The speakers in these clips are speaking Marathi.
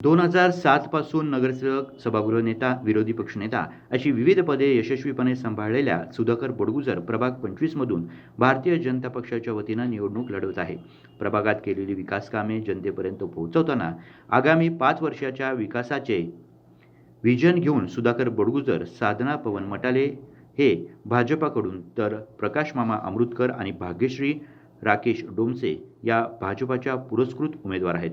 2007 पासून नगरसेवक, सभागृह नेता, विरोधी पक्षनेता अशी विविध पदे यशस्वीपणे सांभाळलेल्या सुधाकर बडगुजर प्रभाग 25 मधून भारतीय जनता पक्षाच्या वतीनं निवडणूक लढवत आहे. प्रभागात केलेली विकास कामे जनतेपर्यंत पोहोचवताना आगामी 5 वर्षाच्या विकासाचे व्हिजन घेऊन सुधाकर बडगुजर, साधना पवन मटाले हे भाजपाकडून, तर प्रकाश मामा अमृतकर आणि भाग्यश्री राकेश डोमसे या भाजपाच्या पुरस्कृत उमेदवार आहेत.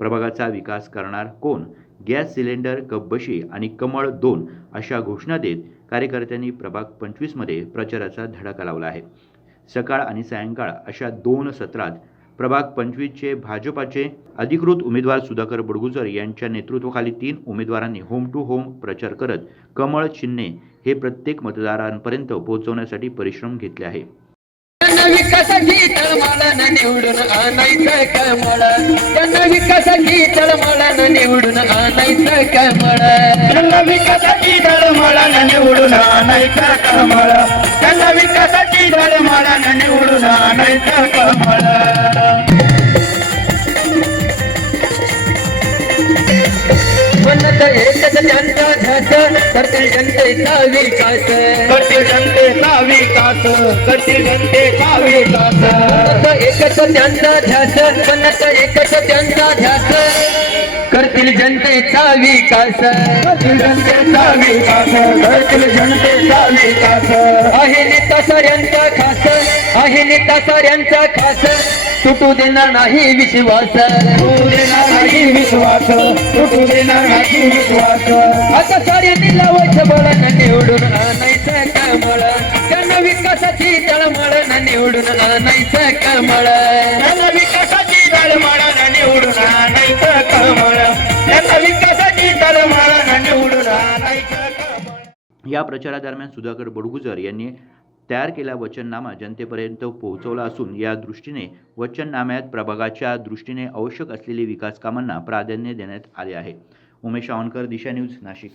प्रभागाचा विकास करणार कोण? गॅस सिलेंडर, कपबशी आणि कमळ 2 अशा घोषणा देत कार्यकर्त्यांनी प्रभाग 25 मध्ये प्रचाराचा धडाका लावला आहे. सकाळ आणि सायंकाळ अशा 2 सत्रात प्रभाग 25 चे भाजपाचे अधिकृत उमेदवार सुधाकर बडगुजर यांच्या नेतृत्वाखाली 3 उमेदवारांनी होम टू होम प्रचार करत कमळ चिन्हे हे प्रत्येक मतदारांपर्यंत पोहोचवण्यासाठी परिश्रम घेतले आहे. विकासाची तळमळानं निवडून आणायचं कमळ, त्यांना विकासाची तळमळानं निवडून आणायचं कमळ, त्यांना विकासाची तळमळानं निवडून आणायचं कमळ, त्यांना विकासाची तळमळानं निवडून आणायचं कमळ. म्हणत एकच त्यांचा ध्यास करतील जनतेचा विकास, करतील जनतेचा विकास, करतील जनतेचा विकास. म्हणत एकच त्यांचा ध्यास, म्हणत एकच त्यांचा ध्यास करतील जनतेचा विकास, करतील जनतेचा विकास, करतील जनतेचा विकास. आहे नेता साऱ्यांचा खास, आहे नेता साऱ्यांचा खास, तुटू देणार नाही विश्वास, तुटू देणार नाही विश्वास, तुटू देणार नाही विश्वास. आता साऱ्यांनी लावायचं बळानं निवडून आणायचं कमळ, त्यांना विकासाची तळमळानं निवडून आणायचं कमळ, त्यांना विकासाची तळमळानं निवडून आणायचं कमळ, त्यांना विकासाची तळमळानं निवडून आणायचं कमळ. या प्रचारादरम्यान सुधाकर बडगुजर यांनी तयार केलेला वचननामा जनतेपर्यंत पोहोचवला असून या दृष्टीने वचननाम्यात प्रभागाच्या दृष्टीने आवश्यक असलेली विकास कामांना प्राधान्य देण्यात आले आहे. उमेश आवनकर, दिशा न्यूज, नाशिक.